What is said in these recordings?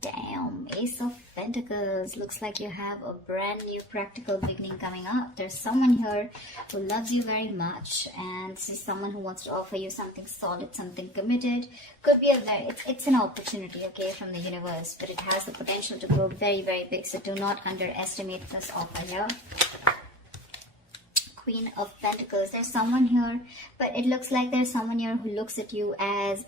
Damn, Ace of Pentacles. Looks like you have a brand new practical beginning coming up. There's someone here who loves you very much, and this is someone who wants to offer you something solid, something committed. Could be it's an opportunity, okay, from the universe, but it has the potential to grow very, very big. So do not underestimate this offer here. Queen of Pentacles. There's someone here, but it looks like there's someone here who looks at you as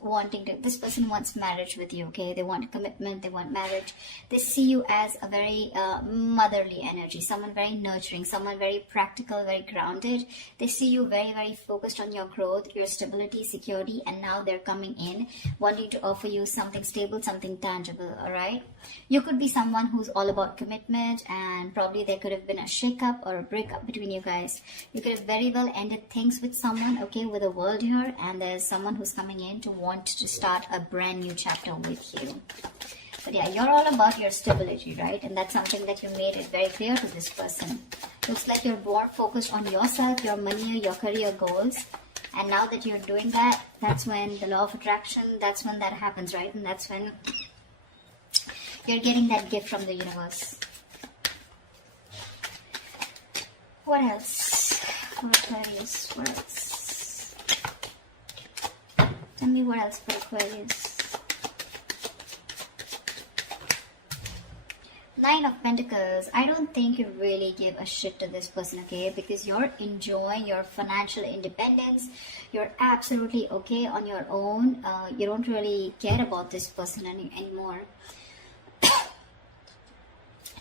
wanting to, this person wants marriage with you, okay? They want commitment, they want marriage. They see you as a very motherly energy, someone very nurturing, someone very practical, very grounded. They see you very, very focused on your growth, your stability, security, and now they're coming in wanting to offer you something stable, something tangible. All right, you could be someone who's all about commitment, and probably there could have been a shake-up or a breakup between you guys. You could have very well ended things with someone, okay, with a world here, and there's someone who's coming in to want to start a brand new chapter with you. But yeah, you're all about your stability, right? And that's something that you made it very clear to this person. Looks like you're more focused on yourself, your money, your career goals. And now that you're doing that, that's when the law of attraction, that's when that happens, right? And that's when you're getting that gift from the universe. What else? For Aquarius, what else? Tell me what else for Aquarius. Nine of Pentacles. I don't think you really give a shit to this person, okay? Because you're enjoying your financial independence. You're absolutely okay on your own. You don't really care about this person anymore.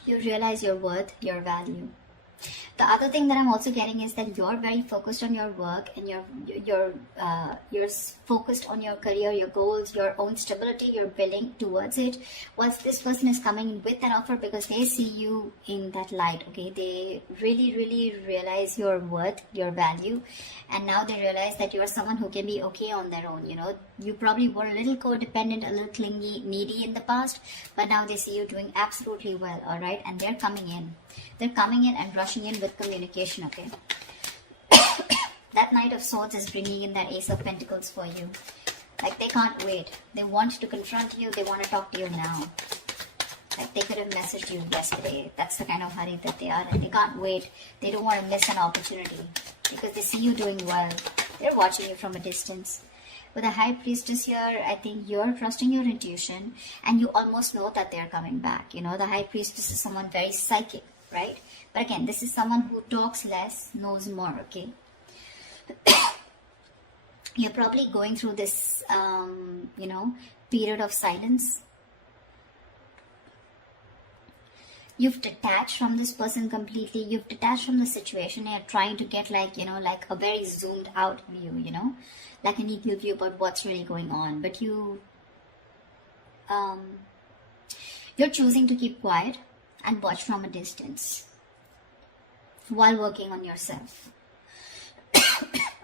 You realize your worth, your value. The other thing that I'm also getting is that you're very focused on your work, and you're focused on your career, your goals, your own stability. You're building towards it. Whilst this person is coming with an offer because they see you in that light, okay? They really, really realize your worth, your value, and now they realize that you're someone who can be okay on their own, you know? You probably were a little codependent, a little clingy, needy in the past, but now they see you doing absolutely well, all right? And they're coming in. They're coming in and rushing in with communication, okay? That Knight of Swords is bringing in that Ace of Pentacles for you. Like, they can't wait. They want to confront you. They want to talk to you now. Like, they could have messaged you yesterday. That's the kind of hurry that they are. And they can't wait. They don't want to miss an opportunity because they see you doing well. They're watching you from a distance. With a High Priestess here, I think you're trusting your intuition, and you almost know that they're coming back. You know, the High Priestess is someone very psychic, right? But again, this is someone who talks less, knows more, okay? You're probably going through this, you know, period of silence. You've detached from this person completely. You've detached from the situation. You're trying to get, like, you know, like a very zoomed out view, you know, like an eagle view about what's really going on. But you're choosing to keep quiet and watch from a distance while working on yourself.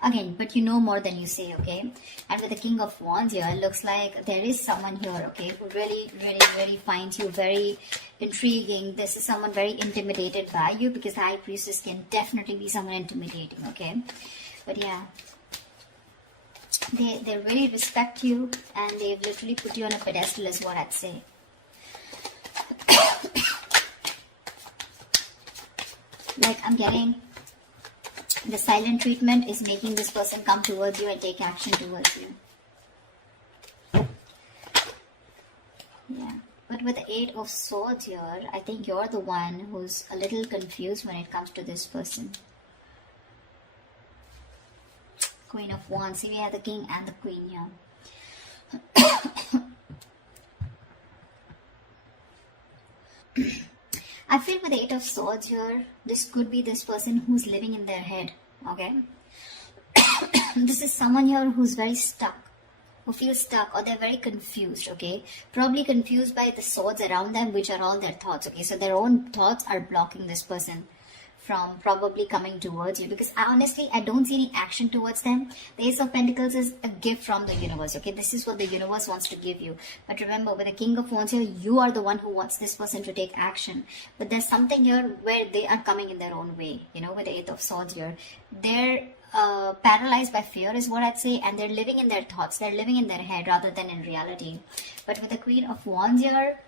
Again, but you know more than you say, okay? And with the King of Wands here, it looks like there is someone here, okay, who really, really, really finds you very intriguing. This is someone very intimidated by you, because the High Priestess can definitely be someone intimidating, okay? But yeah, they really respect you, and they've literally put you on a pedestal is what I'd say. Like, I'm getting the silent treatment is making this person come towards you and take action towards you. Yeah. But with the Eight of Swords here, I think you're the one who's a little confused when it comes to this person. Queen of Wands. See, we have the King and the Queen here. I feel with the Eight of Swords here, this could be this person who's living in their head, okay? This is someone here who's very stuck, who feels stuck, or they're very confused, okay? Probably confused by the swords around them, which are all their thoughts, okay? So their own thoughts are blocking this person from probably coming towards you, because honestly, I don't see any action towards them. The Ace of Pentacles is a gift from the universe, okay? This is what the universe wants to give you. But remember, with the King of Wands here, you are the one who wants this person to take action. But there's something here where they are coming in their own way, you know, with the Eight of Swords here. They're paralyzed by fear is what I'd say, and they're living in their thoughts, they're living in their head rather than in reality. But with the Queen of Wands here,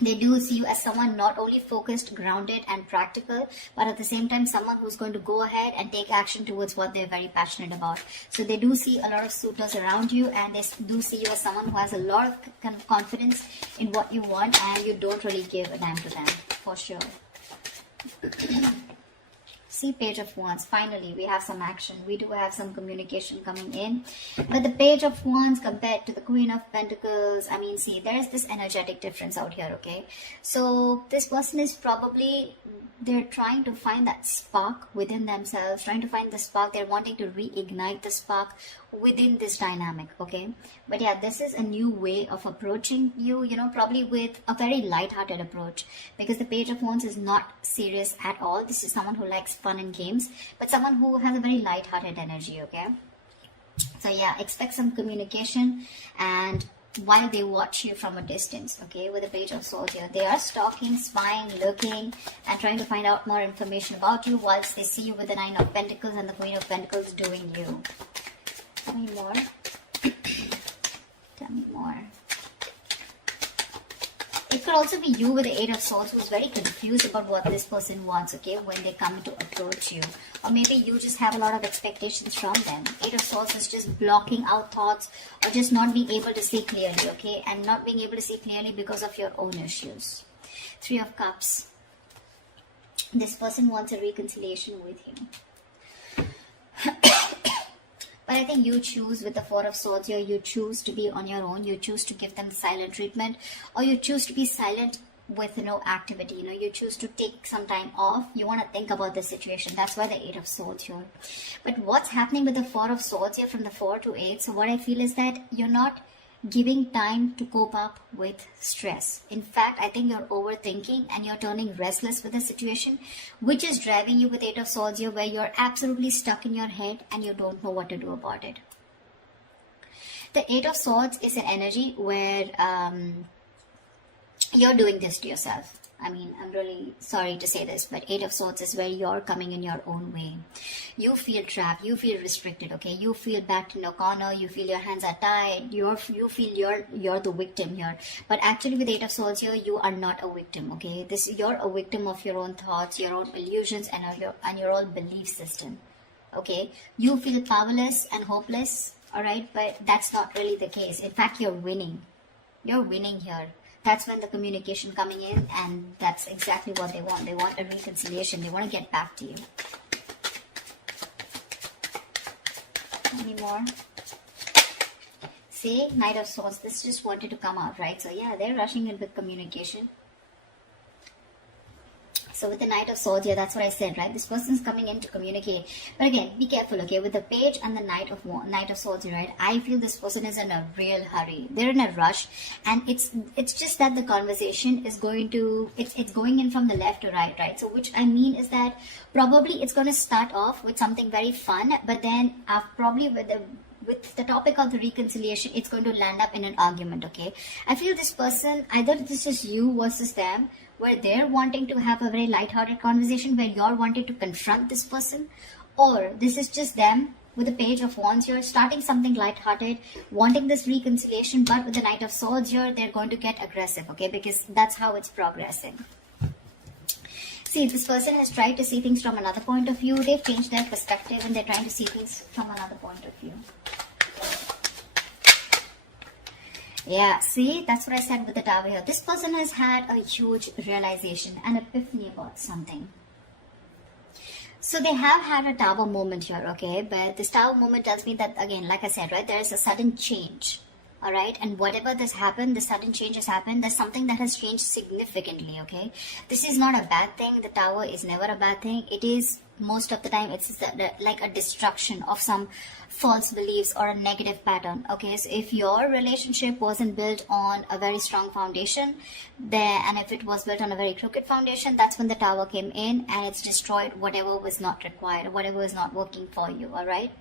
they do see you as someone not only focused, grounded and practical, but at the same time someone who's going to go ahead and take action towards what they're very passionate about. So they do see a lot of suitors around you, and they do see you as someone who has a lot of kind of confidence in what you want, and you don't really give a damn to them, for sure. See, Page of Wands. Finally, we have some action. We do have some communication coming in. But the Page of Wands compared to the Queen of Pentacles, I mean, see, there is this energetic difference out here, okay? So this person is probably, they're trying to find that spark within themselves, trying to find the spark. They're wanting to reignite the spark within this dynamic, okay? But yeah, this is a new way of approaching you, you know, probably with a very light-hearted approach, because the Page of Wands is not serious at all. This is someone who likes fun and games, but someone who has a very light-hearted energy, okay? So yeah, expect some communication, and while they watch you from a distance, okay, with the Page of Swords here, they are stalking, spying, looking, and trying to find out more information about you, whilst they see you with the Nine of Pentacles and the Queen of Pentacles doing you. Tell me more. Tell me more. It could also be you with the Eight of Swords who's very confused about what this person wants, okay, when they come to approach you. Or maybe you just have a lot of expectations from them. Eight of Swords is just blocking out thoughts, or just not being able to see clearly, okay, and not being able to see clearly because of your own issues. Three of Cups. This person wants a reconciliation with you. But I think you choose with the Four of Swords here, you choose to be on your own, you choose to give them the silent treatment, or you choose to be silent with no activity, you know, you choose to take some time off, you want to think about the situation. That's why the Eight of Swords here. But what's happening with the Four of Swords here from the 4 to 8, so what I feel is that you're not giving time to cope up with stress. In fact, I think you're overthinking and you're turning restless with the situation, which is driving you with Eight of Swords here, where you're absolutely stuck in your head and you don't know what to do about it. The Eight of Swords is an energy where you're doing this to yourself. I mean, I'm really sorry to say this, but Eight of Swords is where you're coming in your own way. You feel trapped, you feel restricted, okay? You feel backed in a corner, you feel your hands are tied, you feel you're the victim here. But actually with Eight of Swords here, you are not a victim, okay? You're a victim of your own thoughts, your own illusions, and your own belief system, okay? You feel powerless and hopeless, alright? But that's not really the case. In fact, you're winning. You're winning here. That's when the communication coming in, and that's exactly what they want. They want a reconciliation. They want to get back to you. Any more? See, Knight of Swords. This just wanted to come out, right? So yeah, they're rushing in with communication. So with the Knight of Swords here, that's what I said, right? This person's coming in to communicate. But again, be careful, okay? With the Page and the Knight of Swords, right? I feel this person is in a real hurry. They're in a rush, and it's just that the conversation is going to, it's going in from the left to right, right? So which I mean is that probably it's going to start off with something very fun, but then probably with the topic of the reconciliation, it's going to land up in an argument, okay? I feel this person, either this is you versus them, where they're wanting to have a very light-hearted conversation, where you're wanting to confront this person, or this is just them with the Page of Wands here, starting something light-hearted, wanting this reconciliation, but with the Knight of Swords here, they're going to get aggressive, okay? Because that's how it's progressing. See, this person has tried to see things from another point of view. They've changed their perspective, and they're trying to see things from another point of view. Yeah, see, that's what I said with the Tower here. This person has had a huge realization, an epiphany about something. So they have had a Tower moment here, okay? But this Tower moment tells me that, again, like I said, right, there is a sudden change, all right? And whatever this happened, the sudden change has happened, there's something that has changed significantly, okay? This is not a bad thing. The Tower is never a bad thing. It is, most of the time, it's like a destruction of some false beliefs or a negative pattern, okay? So if your relationship wasn't built on a very strong foundation, and if it was built on a very crooked foundation, that's when the Tower came in, and it's destroyed whatever was not required, whatever was not working for you, all right?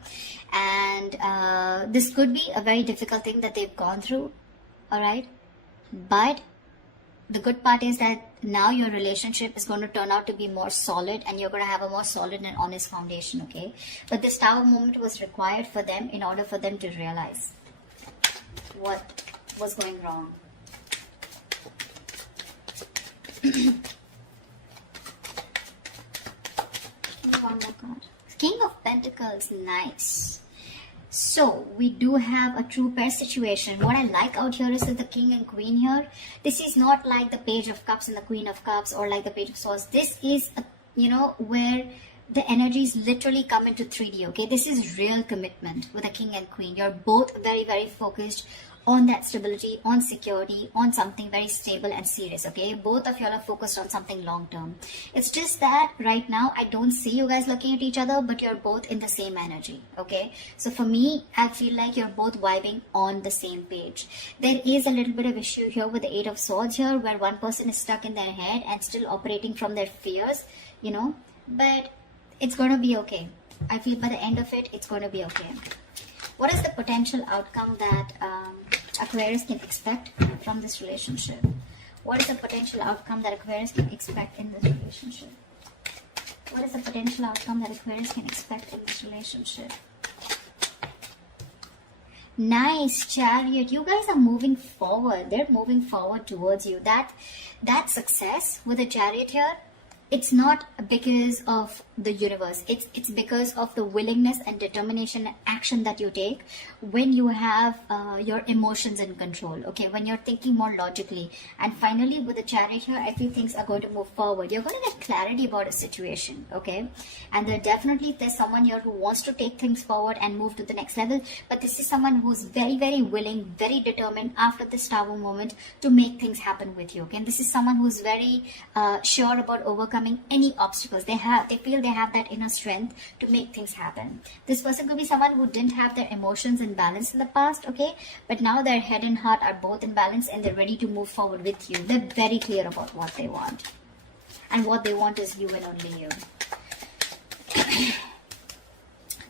And this could be a very difficult thing that they've gone through, all right? But the good part is that now your relationship is going to turn out to be more solid, and you're going to have a more solid and honest foundation, okay? But this Tower moment was required for them in order for them to realize what was going wrong. One more card. King of Pentacles, nice. So we do have a true pair situation. What I like out here is that the King and Queen here, this is not like the Page of Cups and the Queen of Cups, or like the Page of Swords. This is where the energies literally come into 3D, okay? This is real commitment with the King and Queen. You're both very, very focused on that stability, on security, on something very stable and serious, okay? Both of y'all are focused on something long term. It's just that right now I don't see you guys looking at each other, but you're both in the same energy, okay? So for me, I feel like you're both vibing on the same page. There is a little bit of issue here with the Eight of Swords here, where one person is stuck in their head and still operating from their fears, but it's going to be okay. I feel by the end of it, it's going to be okay. What is the potential outcome that Aquarius can expect from this relationship? What is the potential outcome that Aquarius can expect in this relationship? What is the potential outcome that Aquarius can expect in this relationship? Nice, Chariot. You guys are moving forward. They're moving forward towards you. That success with the Chariot here, it's not because of the universe. It's because of the willingness and determination and action that you take when you have your emotions in control, okay? When you're thinking more logically. And finally, with the Chariot here, I feel things are going to move forward. You're going to get clarity about a situation, okay? And there's someone here who wants to take things forward and move to the next level. But this is someone who's very, very willing, very determined after this Tower moment to make things happen with you, okay? And this is someone who's very sure about overcoming any obstacles. They feel they have that inner strength to make things happen. This person could be someone who didn't have their emotions in balance in the past, okay? But now their head and heart are both in balance, and they're ready to move forward with you. They're very clear about what they want. And what they want is you and only you.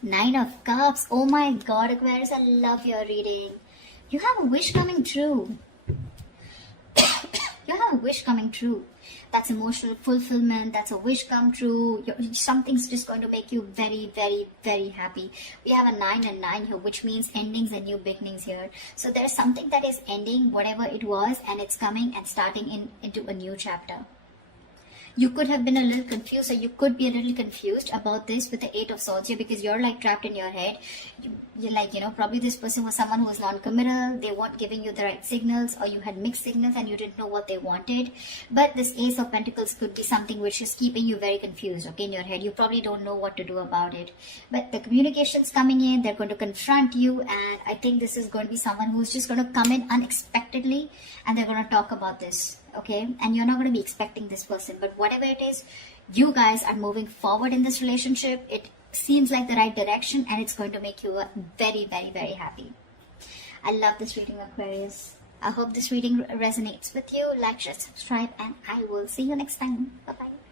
Nine of Cups. Oh my God, Aquarius, I love your reading. You have a wish coming true. You have a wish coming true. That's emotional fulfillment. That's a wish come true. Something's just going to make you very, very, very happy. We have a 9 and 9 here, which means endings and new beginnings here. So there's something that is ending, whatever it was, and it's coming and starting into a new chapter. You could have been a little confused, or you could be a little confused about this with the Eight of Swords here, because you're like trapped in your head. You're like, probably this person was someone who was non-committal. They weren't giving you the right signals, or you had mixed signals and you didn't know what they wanted. But this Ace of Pentacles could be something which is keeping you very confused, okay, in your head. You probably don't know what to do about it. But the communication's coming in. They're going to confront you, and I think this is going to be someone who's just going to come in unexpectedly, and they're going to talk about this. Okay, and you're not going to be expecting this person, but whatever it is, you guys are moving forward in this relationship. It seems like the right direction, and it's going to make you very, very, very happy. I love this reading, Aquarius. I hope this reading resonates with you. Like, share, subscribe, and I will see you next time. Bye-bye.